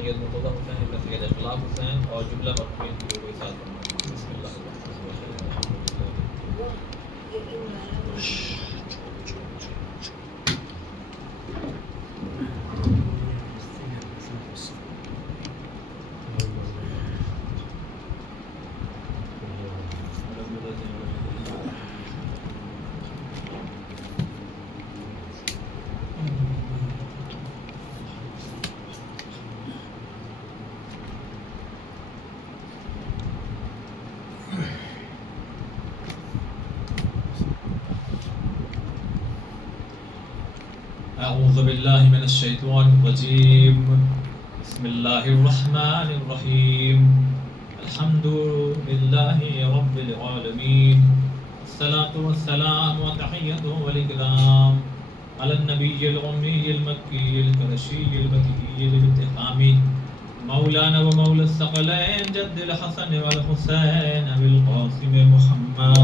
سید مرتضیٰ حسین ابن سید اخلاق حسین اور جملہ مرحومین کی روح ساتھ فرمائیں. بسم اللہ الرحمن الرحیم. اعوذ باللہ من الشیطان الرجیم. بسم اللہ الرحمن الرحیم. الحمد للہ رب العالمین. الصلاة والسلام وتحیۃ والاکرام علی النبی الأمی المکی القرشی المکی الابتحامی مولانا و مولا الثقلین جد الحسن والحسین بالقاسم محمد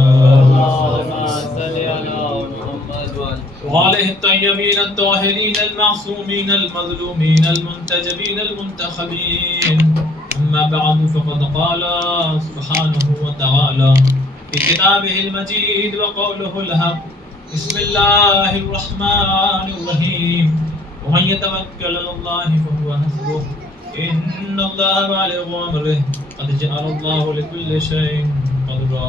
وآلہ الطیبین الطاہرین المعصومین المظلومین المنتجبین المنتخبین. اما بعد فقد قال سبحانہ وتعالی فی کتابہ المجید وقولہ الحق. بسم اللہ الرحمن الرحیم. ومن يتوکل علی اللہ فهو حسبہ ان اللہ بالغ امرہ قد جعل اللہ لكل شیء قدرا.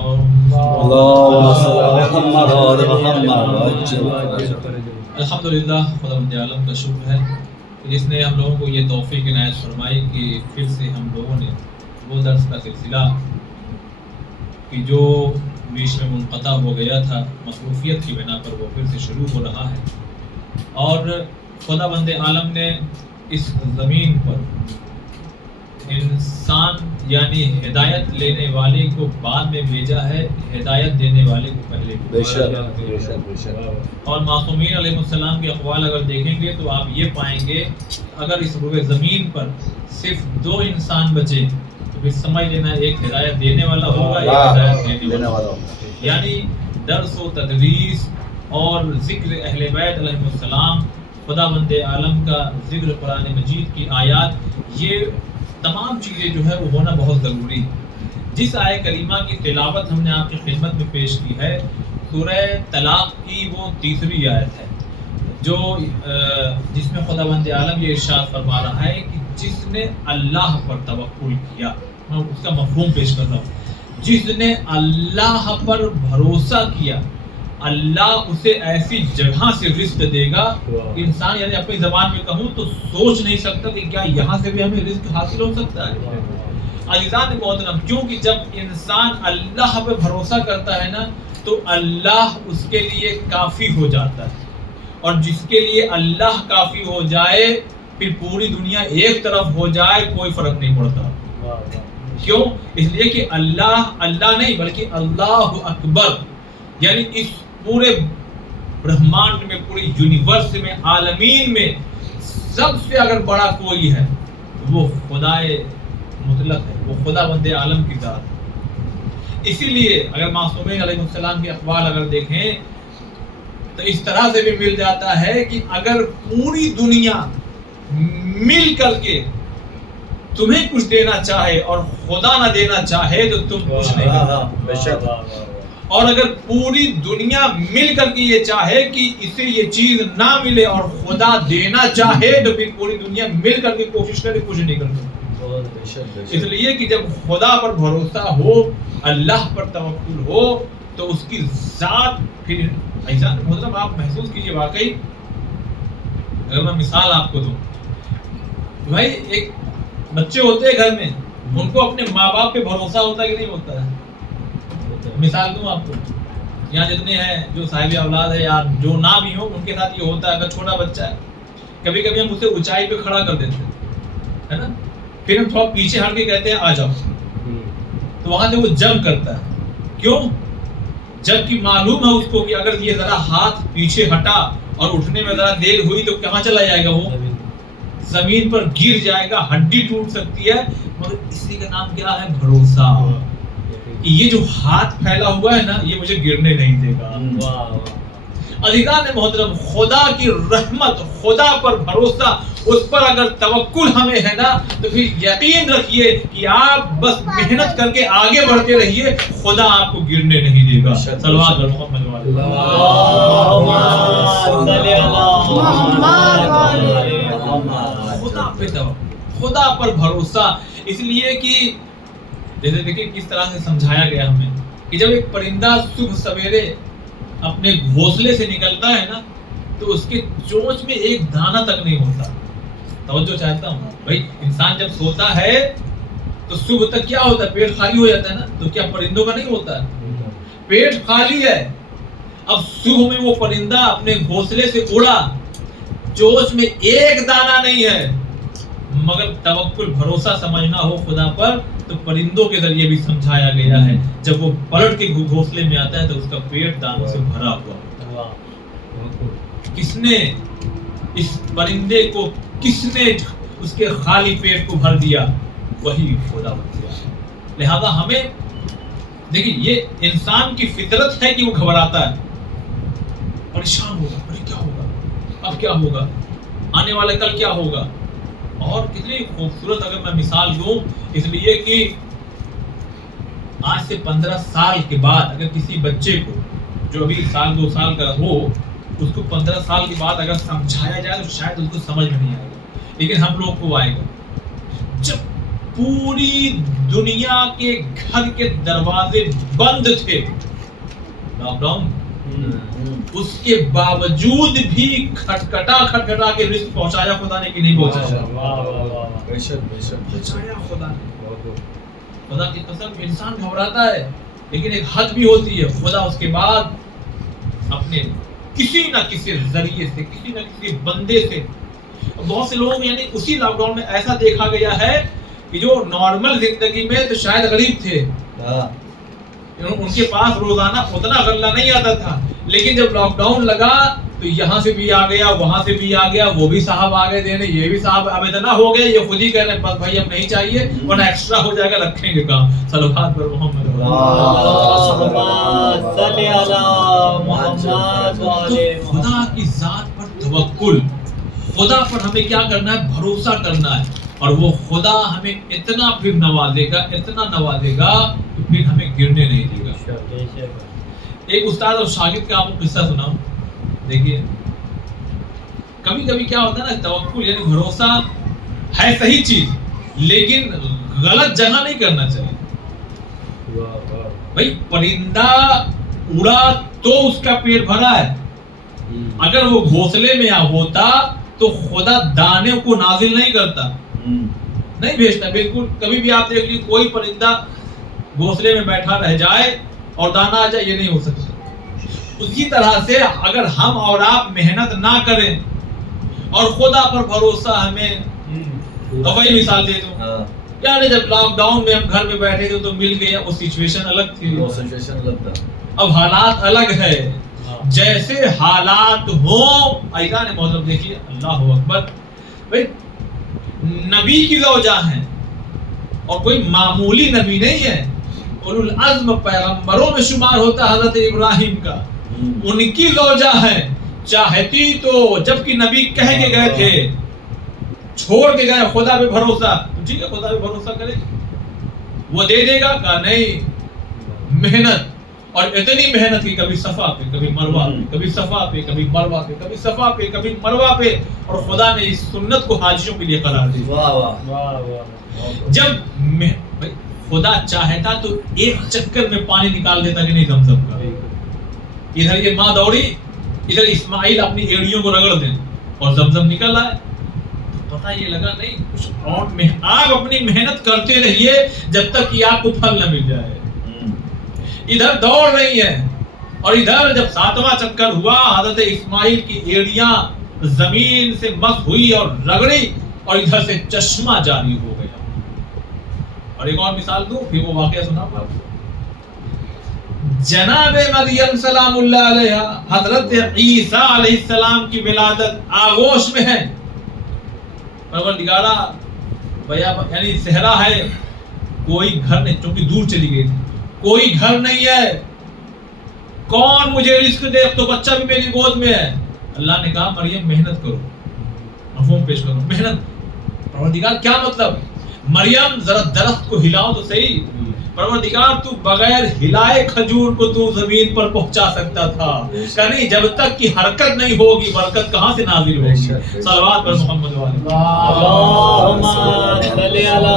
الحمدللہ خدا مند عالم کا شکر ہے جس نے ہم لوگوں کو یہ توفیق عنایت فرمائی کہ پھر سے ہم لوگوں نے وہ درس کا سلسلہ کہ جو بیچ میں منقطع ہو گیا تھا مصروفیت کی بنا پر وہ پھر سے شروع ہو رہا ہے. اور خدا بند عالم نے اس زمین پر انسان یعنی ہدایت لینے والے کو بعد میں بھیجا ہے، ہدایت دینے والے کو پہلے بھیجا. اور معصومین علیہ السلام کے اقوال اگر دیکھیں گے تو آپ یہ پائیں گے اگر اس روئے زمین پر صرف 2 انسان بچے تو پھر سمجھ لینا ایک ہدایت دینے والا ہوگا، ایک ہدایت دینے والا ہوگا. یعنی درس و تدریس اور ذکر اہل بیت علیہ السلام، خدا بند عالم کا ذکر، قرآن مجید کی آیات، یہ تمام چیزیں جو ہے وہ ہونا بہت ضروری ہے. جس آیہ کریمہ کی تلاوت ہم نے آپ کی خدمت میں پیش کی ہے سورہ طلاق کی وہ 3ری آیت ہے جو جس میں خدا بند عالم یہ ارشاد فرما رہا ہے کہ جس نے اللہ پر توکل کیا. میں اس کا مفہوم پیش کر رہا ہوں. جس نے اللہ پر بھروسہ کیا اللہ اسے ایسی جگہ سے رزق دے گا انسان یعنی اپنی زبان میں کہوں تو سوچ نہیں سکتا کہ کیا یہاں سے بھی ہمیں رزق حاصل ہو سکتا ہے. عزیزان محترم، کیونکہ جب انسان اللہ پہ بھروسہ کرتا ہے نا تو اللہ اس کے لیے کافی ہو جاتا ہے. اور جس کے لیے اللہ کافی ہو جائے پھر پوری دنیا ایک طرف ہو جائے کوئی فرق نہیں پڑتا. کیوں؟ اس لیے کہ اللہ نہیں بلکہ اللہ اکبر، یعنی اس پورے برہمانڈ میں، پورے یونیورس میں، عالمین میں سب سے اگر بڑا کوئی ہے وہ خدائے مطلق ہے، وہ خدا بند عالم کی ذات ہے. اسی لیے اگر معصومین علیہ السلام کے اقوال اگر دیکھیں تو اس طرح سے بھی مل جاتا ہے کہ اگر پوری دنیا مل کر کے تمہیں کچھ دینا چاہے اور خدا نہ دینا چاہے تو تم کچھ نہیں کرو. اور اگر پوری دنیا مل کر کے یہ چاہے کہ اسے یہ چیز نہ ملے اور خدا دینا چاہے تو پھر پوری دنیا مل کر کے کوشش کرے کچھ نہیں کر سکتی. اس لیے کہ جب خدا پر بھروسہ ہو، اللہ پر توکل ہو تو اس کی ذات پھر ایسا مطلب آپ محسوس کیجئے. واقعی اگر میں مثال آپ کو دوں، بھائی ایک بچے ہوتے ہیں گھر میں، ان کو اپنے ماں باپ پہ بھروسہ ہوتا ہے کہ نہیں ہوتا ہے؟ مثال دوں آپ کو، یہاں جتنے ہیں جو صاحب اولاد ہے یا جو نہ بھی ہو ان کے ساتھ یہ ہوتا ہے. اگر چھوٹا بچہ ہے کبھی کبھی ہم اسے اونچائی پہ کھڑا کر دیتے ہیں ہے نا، پھر ہم تھوڑا پیچھے ہٹ کے کہتے ہیں آ جاؤ، تو وہاں سے وہ جمپ کرتا ہے. کیوں؟ جبکہ معلوم ہے اس کو کہ اگر یہ ذرا ہاتھ پیچھے ہٹا اور اٹھنے میں ذرا دیر ہوئی تو کہاں چلا جائے گا، وہ زمین پر گر جائے گا، ہڈی ٹوٹ سکتی ہے. مگر اسی کا نام کیا ہے؟ بھروسہ. یہ جو ہاتھ پھیلا ہوا ہے نا یہ مجھے گرنے نہیں دے گا. عزیزان محترم، خدا کی رحمت، خدا پر بھروسہ، اس پر اگر توکل ہمیں ہے نا تو پھر یقین رکھیے کہ آپ بس محنت کر کے آگے بڑھتے رہیے، خدا آپ کو گرنے نہیں دے گا. صلوات پر محمد خدا پہ توکل، خدا پر بھروسہ. اس لیے کہ جیسے دیکھیں کس طرح سے سمجھایا گیا ہمیں کہ جب ایک پرندہ صبح سویرے اپنے گھونسلے سے نکلتا ہے نا تو اس کے چونچ میں ایک دانہ تک نہیں ہوتا. توجہ چاہتا ہوں بھائی، انسان جب سوتا ہے تو صبح تک کیا ہوتا ہے؟ پیٹ خالی ہو جاتا ہے نا. تو کیا پرندوں کا نہیں ہوتا ہے؟ پیٹ خالی ہے. اب صبح میں وہ پرندہ اپنے گھونسلے سے اڑا، چونچ میں ایک دانہ نہیں ہے، مگر توکل بھروسہ سمجھنا ہو خدا پر تو پرندوں کے ذریعے بھی سمجھایا گیا ہے. جب وہ پلٹ کے گھونسلے میں آتا ہے تو اس کا پیٹ دانوں سے بھرا ہوا. کس نے اس پرندے کو، کس نے اس کے خالی پیٹ کو بھر دیا؟ وہی خدا بن گیا. لہذا ہمیں دیکھیں، یہ انسان کی فطرت ہے کہ وہ گھبراتا ہے، پریشان ہوگا، ارے کیا ہوگا، اب کیا ہوگا، آنے والا کل کیا ہوگا. اور کتنی خوبصورت اگر میں مثال دوں، اس لیے کہ آج سے 15 سال کے بعد اگر کسی بچے کو جو ابھی 1-2 سال کا ہو، اس کو 15 سال کے بعد اگر سمجھایا جائے تو شاید اس کو سمجھ میں نہیں آئے گا. لیکن ہم لوگ کو آئے گا. جب پوری دنیا کے گھر کے دروازے بند تھے، لاک ڈاؤن، اس کے باوجود بھی کھٹکھٹا کے رزق پہنچایا خدا نے کہ نہیں پہنچایا؟ پہنچایا خدا نے. خدا کی قسم، انسان گھبراتا ہے لیکن ایک حد بھی ہوتی ہے. خدا اس کے بعد اپنے کسی نہ کسی ذریعے سے، کسی نہ کسی بندے سے. بہت سے لوگ یعنی اسی لاک ڈاؤن میں ایسا دیکھا گیا ہے کہ جو نارمل زندگی میں تو شاید غریب تھے، ان کے پاس روزانہ اتنا غلہ نہیں آتا تھا، لیکن جب لاک ڈاؤن لگا تو یہاں سے بھی آ گیا، وہاں سے بھی آ گیا، وہ بھی صاحب آ گئے دینے، یہ بھی صاحب اب اتنا ہو گیا، یہ خود ہی کہہ رہے ہیں بس بھائی اب نہیں چاہیے ورنہ ایکسٹرا ہو جائے گا، رکھیں گے کام. صلوات پر محمد. خدا کی ذات پر توکل، خدا پر ہمیں کیا کرنا ہے؟ بھروسہ کرنا ہے. اور وہ خدا ہمیں اتنا پھر نوازے گا، اتنا نوازے گا کہ پھر ہمیں گرنے نہیں دے گا. ایک استاد اور شاگرد کا آپ کو قصہ سناؤں. دیکھیے کبھی کبھی کیا ہوتا ہے نا، توکل یعنی بھروسہ ہے صحیح چیز، لیکن غلط جگہ نہیں کرنا چاہیے. بھائی پرندہ اڑا تو اس کا پیٹ بھرا ہے، اگر وہ گھونسلے میں ہوتا تو خدا دانے کو نازل نہیں کرتا، نہیں بھیجتا. بالکل کبھی بھی آپ دیکھ لیجیے کوئی پرندہ گھونسلے میں بیٹھا رہ جائے اور دانہ آ جائے، یہ نہیں ہو سکتا. اسی طرح سے اگر ہم اور آپ محنت نہ کریں اور خدا پر بھروسہ ہمیں، تو وہی مثال دے دوں، یعنی جب لاک ڈاؤن میں ہم گھر میں بیٹھے تھے تو مل گیا، وہ سچویشن الگ تھی، اب حالات الگ ہے. جیسے حالات ہوں ایسا محترم دیکھیے، اللہ اکبر. بھائی نبی کی زوجہ ہیں اور کوئی معمولی نبی نہیں ہے، اولو العزم پیغمبروں میں شمار ہوتا حضرت ابراہیم کا. ان کی زوجہ ہے، چاہتی تو جبکہ نبی کہہ کے گئے تھے، چھوڑ کے گئے خدا پہ بھروسہ، ٹھیک ہے خدا پہ بھروسہ کرے وہ دے دے گا. کہا نہیں، محنت، اور اتنی محنت کی کبھی صفا پہ، کبھی مروہ پہ، کبھی صفا پہ، کبھی مروہ پہ، کبھی صفا پہ، کبھی مروہ پہ، اور خدا نے اس سنت کو حاجیوں کے لیے قرار دیا. جب خدا چاہتا تو ایک چکر میں پانی نکال دیتا کہ نہیں زمزم کا. ادھر یہ ماں دوڑی، ادھر اسماعیل اپنی ایڑیوں کو رگڑ دیں اور زمزم نکل آئے. پتہ یہ لگا نہیں کچھ اور میں آپ اپنی محنت کرتے رہیے جب تک کہ آپ کو پھل نہ مل جائے. ادھر دوڑ رہی ہے اور ادھر جب 7واں چکر ہوا حضرت اسماعیل کی ایڑیاں زمین سے مس ہوئی اور رگڑی اور ادھر سے چشمہ جاری ہو گیا. اور ایک اور مثال دوں پھر وہ واقعہ سنا آپ کو. جناب مریم سلام اللہ علیہ، حضرت عیسیٰ علیہ السلام کی ولادت آغوش میں ہے. پروردگارہ یعنی صحرا ہے، کوئی گھر نہیں، چونکہ دور چلی گئی تھی، کوئی گھر نہیں ہے. کون مجھے رزق دے، اب تو بچہ بھی میری گود میں ہے. اللہ نے کہا مریم محنت کرو، مفہوم پیش کرو، محنت. پروردگار کیا مطلب؟ مریم ذرا درخت کو ہلاؤ تو صحیح. پروردگار تو بغیر ہلائے کھجور کو تو زمین پر پہنچا سکتا تھا، یعنی جب تک کی حرکت نہیں ہوگی برکت کہاں سے نازل ہوگی؟ صلوات پر محمد والے اللہم صلی علی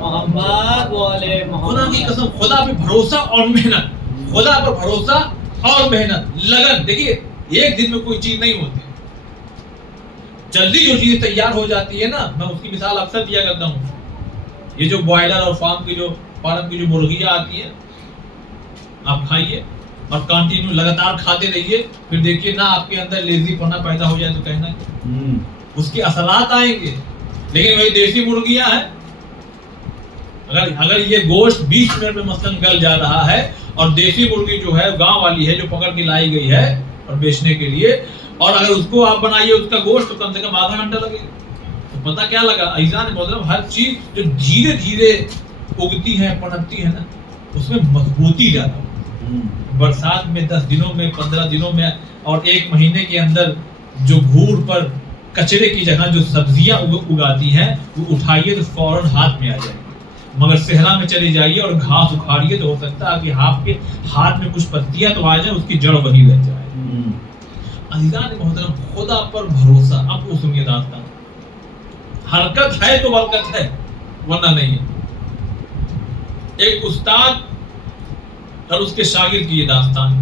محمد وعلی محمد. خدا کی قسم، خدا پہ بھروسہ اور محنت، خدا پر بھروسہ اور محنت، لگن. دیکھیے ایک دن میں کوئی چیز نہیں ہوتی، جلدی جو چیز تیار ہو جاتی ہے نا، میں اس کی مثال اکثر دیا کرتا ہوں. یہ جو بوائلر اور فارم کی جو مرغیاں آتی ہیں، آپ کھائیے اور کنٹینیو لگاتار کھاتے رہیے، پھر دیکھیے نہ آپ کے اندر لیزی پنا پیدا ہو جائے تو کہنا اس کے اثرات آئیں گے. لیکن وہی دیسی مرغیاں ہیں، اگر یہ گوشت 20 منٹ میں مثلاً گل جا رہا ہے، اور دیسی مرغی جو ہے گاؤں والی ہے جو پکڑ کے لائی گئی ہے اور بیچنے کے لیے، اور اگر اس کو آپ بنائیے اس کا گوشت تو کم سے کم آدھا گھنٹہ لگے گا. تو پتہ کیا لگا عزیزان محترم، ہر چیز جو دھیرے دھیرے اگتی ہے پنپتی ہے نا، اس میں مضبوطی زیادہ ہوتی ہے. برسات میں 10 دنوں میں 15 دنوں میں اور 1 مہینے کے اندر جو گھور پر کچرے کی جگہ جو سبزیاں اگاتی ہیں وہ اٹھائیے تو فوراً ہاتھ میں آ جائے گی. مگر صحرا میں چلے جائیے اور گھاس اکھاڑیے تو ہو سکتا ہے کہ آپ کے ہاتھ میں کچھ پتیاں تو آ جائیں، اس کی جڑ وہی رہ جائے. عزیزان محترم، خدا پر بھروسہ. اب وہ سنیے داستان، حرکت ہے تو برکت ہے ورنہ نہیں ہے. ایک استاد اور اس کے شاگرد کی یہ داستان.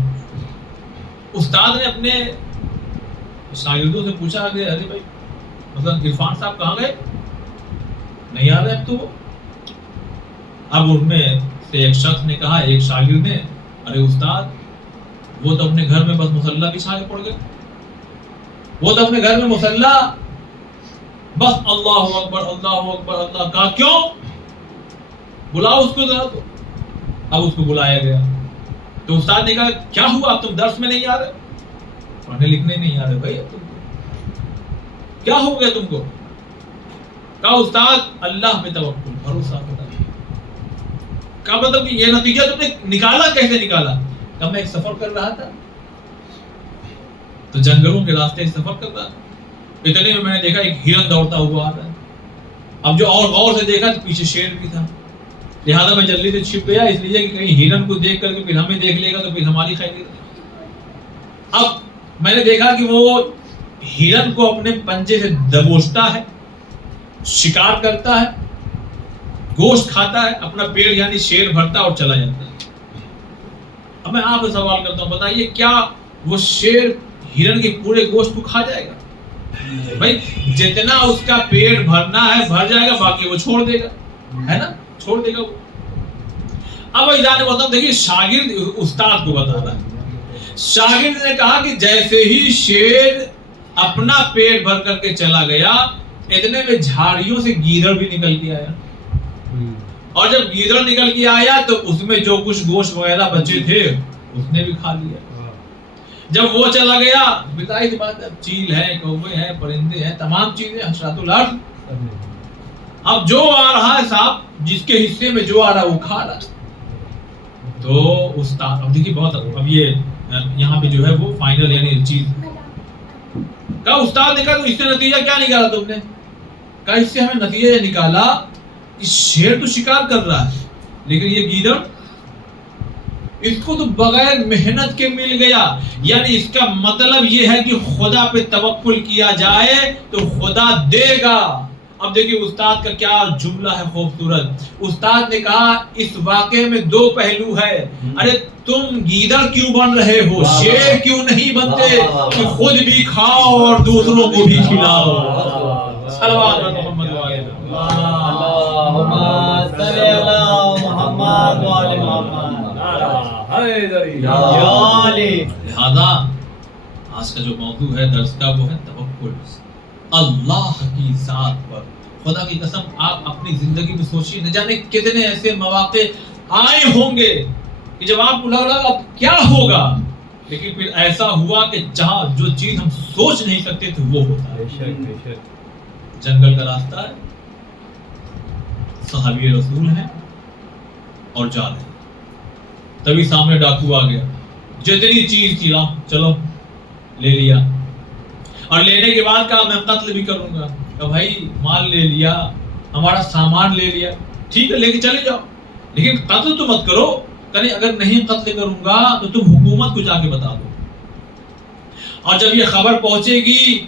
استاد نے اپنے شاگردوں سے پوچھا کہ ارے بھائی مثلا عرفان صاحب کہاں گئے، نہیں آ رہے اب تو. اب ان میں سے ایک شخص نے کہا، ایک شاگرد نے، ارے استاد وہ تو اپنے گھر میں بس مصلی بچھا کے پڑ گئے، وہ تو اپنے گھر میں مصلی بس اللہ اکبر اللہ اکبر اللہ. کہا کیوں؟ بلاؤ اس کو ذرا. تو اب اس کو بلایا گیا تو استاد نے کہا کیا ہوا، اب تم درس میں نہیں آ رہے، پڑھنے لکھنے نہیں آ رہے بھائی، اب تم کیا ہو گیا تم کو؟ کہا استاد اللہ پہ توکل، بھروسہ خدا. کا مطلب کہ یہ نتیجہ تم نے نکالا کیسے نکالا؟ کہ میں ایک سفر کر رہا تھا تو جنگلوں کے راستے سفر کر رہا تھا، اتنے میں نے دیکھا ایک ہرن دوڑتا ہوا آ رہا ہے. اب جو اور غور سے دیکھا تو پیچھے شیر بھی تھا، لہٰذا میں جلدی سے چھپ گیا، اس لیے کہ کہیں ہرن کو دیکھ کر کے پھر ہمیں دیکھ لے گا تو پھر ہماری خیریت. اب میں نے دیکھا کہ وہ ہرن کو اپنے پنجے سے دبوچتا ہے، شکار کرتا ہے، گوشت کھاتا ہے، اپنا پیٹ یعنی شیر بھرتا اور چلا جاتا ہے. اب میں آپ سے سوال کرتا ہوں، بتائیے کیا وہ شیر ہرن کے پورے گوشت کو کھا جائے گا؟ بھائی جتنا اس کا پیٹ بھرنا ہے بھر جائے گا، باقی وہ چھوڑ دے گا، ہے نا، چھوڑ دے گا وہ. اب ایجاد بتا دیکھیے شاگرد استاد کو بتا رہا ہے. شاگرد نے کہا کہ جیسے ہی شیر اپنا پیٹ بھر کر کے چلا گیا، اتنے میں جھاڑیوں سے گیدڑ بھی نکل کے آیا، اور جب گیدڑ نکل کے آیا تو اس میں جو کچھ گوشت وغیرہ بچے تھے اس نے بھی کھا لیا. جب وہ چلا گیا، بتائی سی بات ہے، چیل ہے، کوے ہیں، پرندے ہیں، تمام چیزیں حشرات الارض. اب جو آ رہا ہے صاحب، جس کے حصے میں جو آ رہا ہے وہ کھا رہا. تو استاد اب دیکھیے بہت، اب یہ یہاں پہ جو ہے وہ فائنل یعنی چیز کا استاد نے کہا تو اس سے نتیجہ کیا نکالا تم نے؟ کہا اس سے ہمیں نتیجہ نکالا کہ شیر تو شکار کر رہا ہے لیکن یہ گیدڑ اس کو تو بغیر محنت کے مل گیا. یعنی اس کا مطلب یہ ہے کہ خدا پہ توکل کیا جائے تو خدا دے گا. اب دیکھیے استاد کا کیا جملہ ہے خوبصورت. استاد نے کہا اس واقعے میں 2 پہلو ہے. ارے تم گیدڑ کیوں بن رہے ہو، شیر کیوں نہیں بنتے کہ خود بھی کھاؤ اور دوسروں کو بھی کھلاؤ. صلوات محمد وعلی اللہم صلی علی محمد وعلی محمد. لہذا آج کا جو موضوع ہے درس کا وہ ہے توکل، اللہ کی ذات پر. خدا کی قسم آپ اپنی زندگی میں سوچیے، نہ جانے کتنے ایسے مواقع آئے ہوں گے کہ جب آپ کو لگا اب کیا ہوگا، لیکن پھر ایسا ہوا کہ جہاں جو چیز ہم سوچ نہیں سکتے تھے وہ ہوتا ہے. جنگل کا راستہ ہے، صحابی رسول ہیں اور جا رہے ہیں، تبھی سامنے ڈاکو آ گیا. جتنی چیز تھی چلو لے لیا، اور لینے کے بعد کہا میں قتل بھی کروں گا. کہ بھائی مال لے لیا، ہمارا سامان لے لیا، ٹھیک ہے لے کے چلے جاؤ، لیکن قتل تو مت کرو. کہ اگر نہیں قتل کروں گا تو تم حکومت کو جا کے بتا دو، اور جب یہ خبر پہنچے گی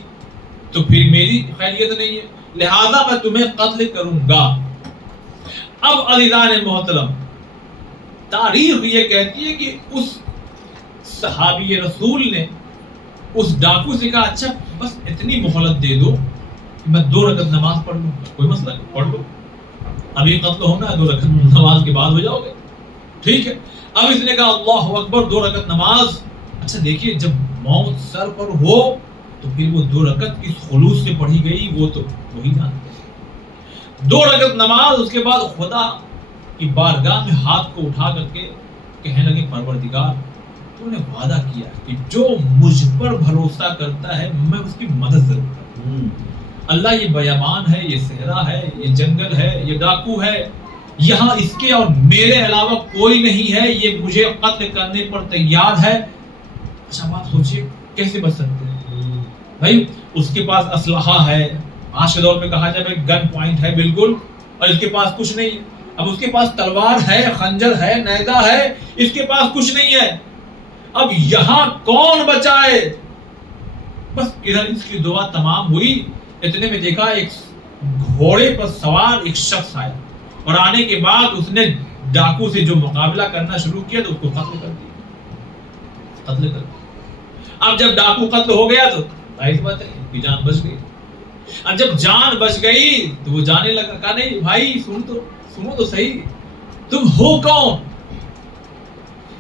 تو پھر میری خیریت نہیں ہے، لہذا میں تمہیں قتل کروں گا. اب عزیزان محترم، تاریخ یہ کہتی ہے کہ اس صحابی رسول نے اس ڈاکو سے کہا اچھا بس اتنی مہلت دے دو میں 2 رکعت نماز پڑھ لوں، کوئی مسئلہ نہیں، پڑھ لو، ابھی قتل ہونا ہے، 2 رکعت نماز کے بعد ہو جاؤ گے، ٹھیک ہے. اب اس نے کہا اللہ اکبر، 2 رکعت نماز. اچھا دیکھیے جب موت سر پر ہو تو پھر وہ 2 رکعت کس خلوص سے پڑھی گئی وہ تو وہی جانتے ہیں. 2 رکعت نماز، اس کے بعد خدا کی بارگاہ میں ہاتھ کو اٹھا کر کے کہنے لگے پروردگار تو نے وعدہ کیا کہ جو مجھ پر بھروسہ کرتا ہے میں اس کی مدد ضرور کروں. اللہ یہ بیابان ہے، یہ صحرا ہے، یہ جنگل ہے، یہ ڈاکو ہے، یہاں اس کے اور میرے علاوہ کوئی نہیں ہے، یہ مجھے قتل کرنے پر تیار ہے. اچھا بات سوچیے کیسے بچ سکتے ہیں بھائی؟ اس کے پاس اسلحہ ہے، آج کے دور میں کہا جائے گن پوائنٹ ہے بالکل، اور اس کے پاس کچھ نہیں ہے. اب اس کے پاس تلوار ہے، خنجر ہے، نیزہ ہے، اس کے پاس کچھ نہیں ہے. اب یہاں کون بچائے؟ بس ادھر اس کی دعا تمام ہوئی، اتنے میں دیکھا ایک گھوڑے پر سوار ایک شخص آیا، اور آنے کے بعد اس نے ڈاکو سے جو مقابلہ کرنا شروع کیا تو اس کو قتل کر دیا. قتل کر دیا. اب جب ڈاکو قتل ہو گیا تو ظاہر بات ہے کہ جان بچ گئی. اب جب جان بچ گئی تو وہ جانے لگا. کہا نہیں بھائی سنو تو صحیح، تم ہو کون؟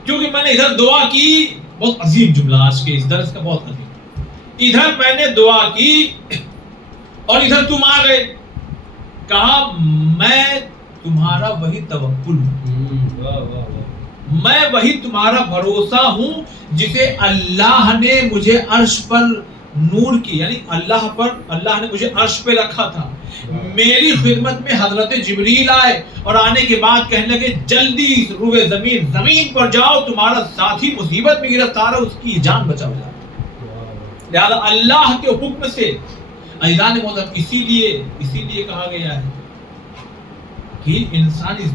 کیونکہ میں نے ادھر دعا کی، بہت عظیم جملہ آج کے اس درس کا، بہت عظیم. ادھر میں نے دعا کی اور ادھر تم آ گئے. کہا میں تمہارا وہی توکل ہوں، میں وہی تمہارا بھروسہ ہوں جسے اللہ نے مجھے عرش پر نور کی، یعنی اللہ نے مجھے عرش پہ رکھا تھا. میری خدمت میں حضرت جبریل آئے اور آنے کے بعد کہنے لگے جلدی روئے زمین پر جاؤ، تمہارا ساتھی مصیبت میں گرفتار ہے، اس کی جان بچاؤ. لہذا اللہ کے حکم سے عزیزان محترم، اسی لیے کہا گیا ہے کہ انسان اس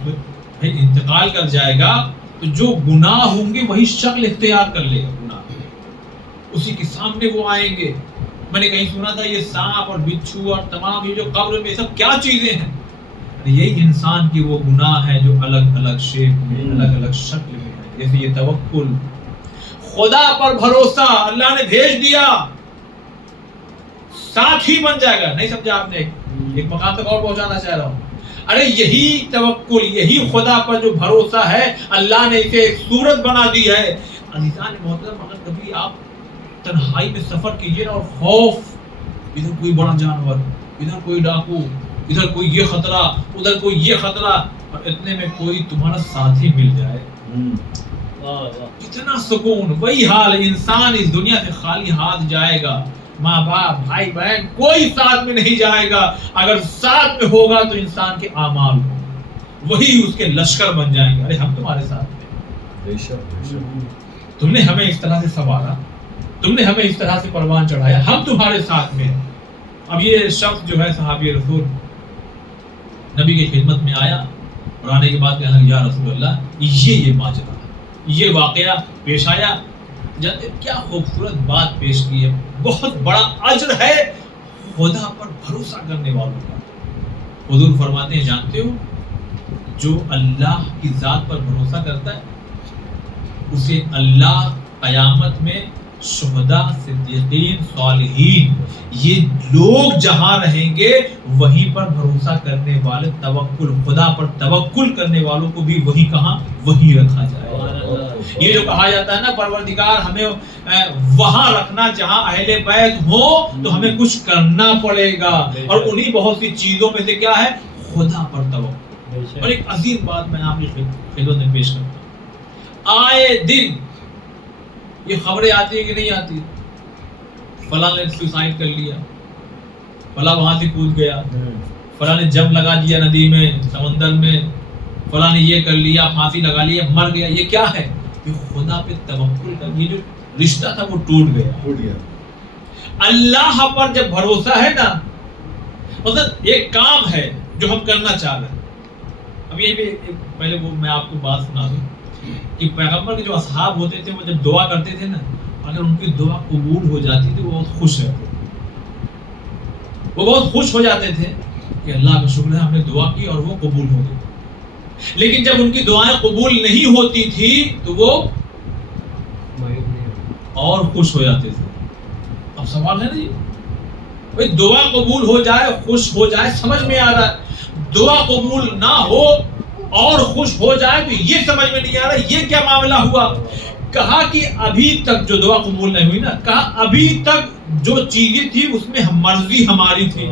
انتقال کر جائے گا تو جو گناہ ہوں گے وہی شکل اختیار کر لے گا. گناہ اسی کے سامنے وہ آئیں گے. میں نے کہیں سنا تھا یہ سانپ اور بچھو اور تمام یہ جو قبر میں سب کیا چیزیں ہیں، یہی انسان کی وہ گناہ ہے جو الگ الگ شیپ میں، الگ الگ شکل میں ہے. جیسے یہ توکل، خدا پر بھروسہ، اللہ نے بھیج دیا ساتھ ہی بن جائے گا. نہیں سمجھا آپ نے؟ ایک مقام تک اور پہنچانا چاہ رہا ہوں. ارے یہی توکل، یہی خدا پر جو بھروسہ ہے، اللہ نے اسے ایک صورت بنا دی ہے. عزیزان محترم، اگر کبھی آپ تنہائی میں سفر کیجیے اور خوف، ادھر کوئی بڑا جانور، ادھر کوئی ڈاکو، ادھر کوئی یہ خطرہ، ادھر کوئی یہ خطرہ، اور اتنے میں کوئی تمہارا ساتھی مل جائے، اتنا سکون. وہی حال انسان اس دنیا سے خالی ہاتھ جائے گا. ماں باپ، بھائی بہن، کوئی ساتھ میں نہیں جائے گا. اگر ساتھ میں ہوگا تو انسان کے اعمال وہی اس کے لشکر بن جائیں گے. ارے ہم تمہارے ساتھ ہیں، تم نے ہمیں اس طرح سے سنبھالا، تم نے ہمیں اس طرح سے پروان چڑھایا، ہم تمہارے ساتھ میں ہیں. اب یہ شخص جو ہے صحابی رسول نبی کی خدمت میں آیا اور آنے کے بعد کہنا یا رسول اللہ یہ ماجرا، یہ واقعہ پیش آیا. جانتے کیا خوبصورت بات پیش کی ہے، بہت بڑا اجر ہے خدا پر بھروسہ کرنے والوں کا. حضور فرماتے ہیں جانتے ہو جو اللہ کی ذات پر بھروسہ کرتا ہے اسے اللہ قیامت میں شہداء، صدیقین، صالحین، یہ لوگ جہاں رہیں گے وہیں پر بھروسہ کرنے والے، توکل، خدا پر توکل کرنے والوں کو بھی وہی کہاں، وہی رکھا جائے. یہ جو کہا جاتا ہے نا پروردگار ہمیں وہاں رکھنا جہاں اہل بیت ہو تو ہمیں کچھ کرنا پڑے گا، اور انہی بہت سی چیزوں میں سے کیا ہے، خدا پر توکل. اور ایک عظیم بات میں آپ کی خدمت میں پیش کرتا ہوں. آئے دن یہ خبریں آتی ہیں کہ نہیں آتی، فلاں نے سوسائڈ کر لیا، فلاں وہاں سے کود گیا، فلاں نے جم لگا دیا ندی میں، سمندر میں، فلاں نے یہ کر لیا، پھانسی لگا لیا، مر گیا. یہ کیا ہے؟ یہ خدا پہ توکل کا یہ جو رشتہ تھا وہ ٹوٹ گیا. اللہ پر جب بھروسہ ہے نا، مطلب ایک کام ہے جو ہم کرنا چاہ رہے ہیں. اب یہ بھی پہلے وہ میں آپ کو بات سنا دوں کہ پیغمبر کے جو اصحاب ہوتے تھے وہ جب دعا کرتے تھے نا، اگر ان کی دعا قبول ہو جاتی تھی وہ بہت خوش رہتے تھے. وہ بہت خوش ہو جاتے تھے کہ اللہ کا شکر ہے ہم نے دعا کی اور وہ قبول ہو گئی. لیکن جب ان کی دعائیں قبول نہیں ہوتی تھی تو وہ اور خوش ہو جاتے تھے. اب سوال ہے نا جی، بھئی دعا قبول ہو جائے خوش ہو جائے سمجھ میں آ رہا ہے، دعا قبول نہ ہو اور خوش ہو جائے تو یہ سمجھ میں نہیں آ رہا یہ کیا معاملہ ہوا. کہا کہ ابھی تک جو دعا قبول نہیں ہوئی نا، کہا ابھی تک جو چیزیں تھی اس میں مرضی ہماری تھی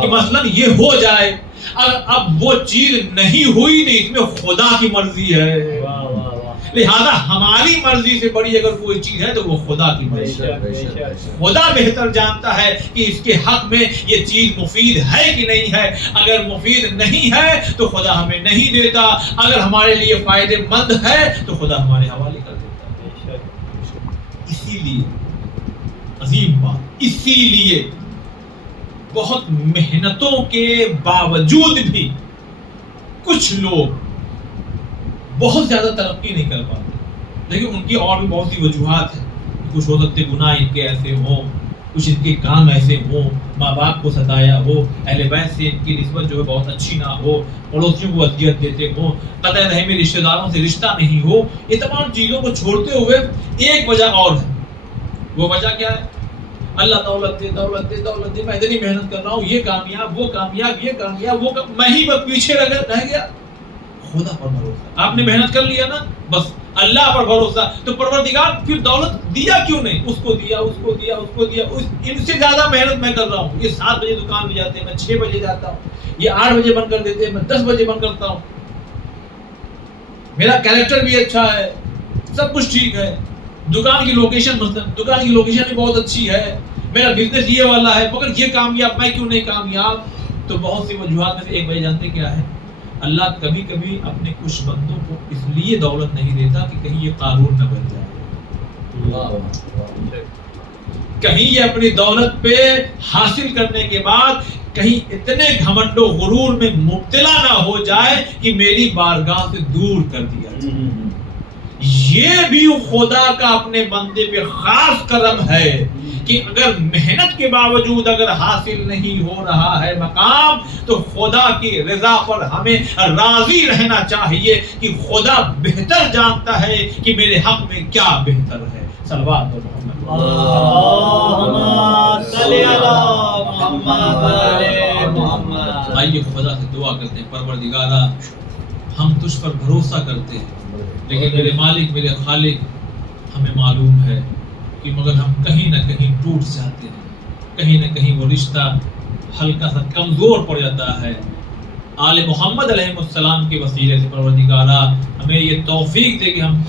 کہ مثلا یہ ہو جائے، اب وہ چیز نہیں ہوئی نہیں، اس میں خدا کی مرضی ہے. لہذا ہماری مرضی سے بڑی اگر کوئی چیز ہے تو وہ خدا کی مرضی ہے. خدا بہتر جانتا ہے کہ اس کے حق میں یہ چیز مفید ہے کہ نہیں ہے. اگر مفید نہیں ہے تو خدا ہمیں نہیں دیتا، اگر ہمارے لیے فائدے مند ہے تو خدا ہمارے حوالے کر دیتا. اسی لیے عظیم بات، اسی لیے بہت محنتوں کے باوجود بھی کچھ لوگ بہت زیادہ ترقی نہیں کر پاتے. لیکن ان کی اور بھی بہت سی وجوہات ہیں. کچھ ہو سکتے گناہ ان کے ایسے ہوں، کچھ ان کے کام ایسے ہوں، ماں باپ کو ستایا ہو، اہل بیت سے ان کی نسبت جو ہے بہت اچھی نہ ہو، پڑوسیوں کو اذیت دیتے ہوں، قطع رحمی رشتہ داروں سے رشتہ نہیں ہو. یہ تمام چیزوں کو چھوڑتے ہوئے ایک وجہ اور ہے. وہ وجہ کیا ہے؟ اللہ دولت دے دولت دے دولت دے، میں اتنی محنت کر رہا ہوں، یہ کامیاب وہ کامیاب یہ کامیاب وہ میں ہی بس پیچھے رہ گیا. خدا پر بھروسہ، آپ نے محنت کر لیا نا، بس اللہ پر بھروسہ. تو پروردگار پھر دولت دیا کیوں نہیں؟ اس کو دیا اس کو دیا اس کو دیا. ان سے زیادہ محنت میں کر رہا ہوں. یہ 7 بجے دکان پہ جاتے ہیں، میں 6 بجے جاتا ہوں. یہ 8 بجے بند کر دیتے ہیں، میں 10 بجے بند کرتا ہوں. میرا کیریکٹر بھی اچھا ہے، سب کچھ ٹھیک ہے. دکان کی لوکیشن مطلب دکان کی لوکیشن بھی بہت اچھی ہے، میرا بزنس یہ والا ہے، مگر یہ کامیاب میں کیوں نہیں کامیاب؟ تو بہت سی وجوہات میں سے ایک وجہ جانتے کیا ہے؟ اللہ کبھی کبھی اپنے کچھ بندوں کو اس لیے دولت نہیں دیتا کہ کہیں یہ قارون نہ بن جائے، کہیں یہ اپنی دولت پہ حاصل کرنے کے بعد کہیں اتنے گھمنڈ و غرور میں مبتلا نہ ہو جائے کہ میری بارگاہ سے دور کر دیا جائے. یہ بھی خدا کا اپنے بندے پہ خاص کرم ہے کہ اگر محنت کے باوجود اگر حاصل نہیں ہو رہا ہے مقام تو خدا کی رضا پر ہمیں راضی رہنا چاہیے کہ خدا بہتر جانتا ہے کہ میرے حق میں کیا بہتر ہے. صلوات محمد اللہم صلی علی محمد و علی محمد. آئیے خدا سے دعا کرتے ہیں، پروردگارا ہم تجھ پر بھروسہ کرتے ہیں، لیکن میرے مالک میرے خالق ہمیں معلوم ہے کہ مگر ہم کہیں نہ کہیں ٹوٹ جاتے ہیں، کہیں نہ کہیں وہ رشتہ ہلکا سا کمزور پڑ جاتا ہے. آل محمد علیہ السلام کے وسیلے سے پروردگارا ہمیں یہ توفیق دے کہ ہم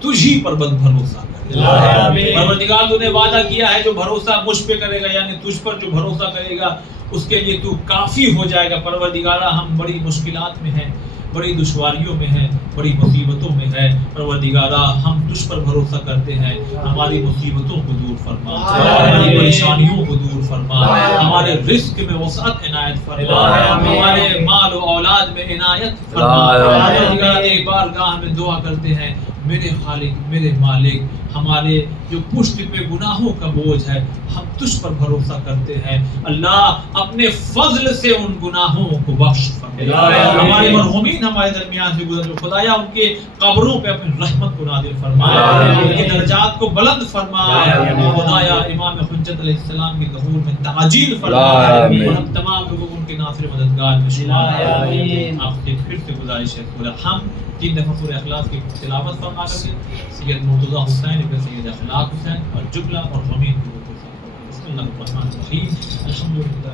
تجھ ہی پر بھروسہ کریں. پروردگار تو نے وعدہ کیا ہے جو بھروسہ مجھ پہ کرے گا، یعنی تجھ پر جو بھروسہ کرے گا اس کے لیے تو کافی ہو جائے گا. پروردگارا ہم بڑی مشکلات میں ہیں، بڑی دشواریوں میں ہیں، بڑی مصیبتوں میں ہے. پروردگارا ہم تجھ پر بھروسہ کرتے ہیں، ہماری مصیبتوں کو دور فرما، ہماری پریشانیوں کو دور فرما، ہمارے رزق میں وسعت عنایت فرما، ہمارے مال و اولاد میں عنایت فرما. پروردگار ایک بارگاہ میں دعا کرتے ہیں، میرے خالق میرے مالک ہمارے جو پشت پہ گناہوں کا بوجھ ہے ہم تجھ پر بھروسہ کرتے ہیں. اللہ اپنے فضل سے ان گناہوں کو بخش فرما. ہمارے مرحومین ہمارے درمیان سے گزر خدایا ان کے قبروں پہ اپنی رحمت کو نازل فرما، ان کے درجات کو بلند فرما. خدایا امام حجت علیہ السلام کے ظہور میں تعجیل فرما اور ہم تمام لوگوں کو ان کے ناصر مددگار میں شمار. آپ سے پھر سے گزارش ہے سورہ حمد 3 دفعہ سورہ اخلاص کی تلاوت فرما کر کے سید مرتضیٰ حسین ابن سید اخلاق حسین اور جبلہ اور حمید کو بسم اللہ الرحمن الرحیم. الحمدللہ.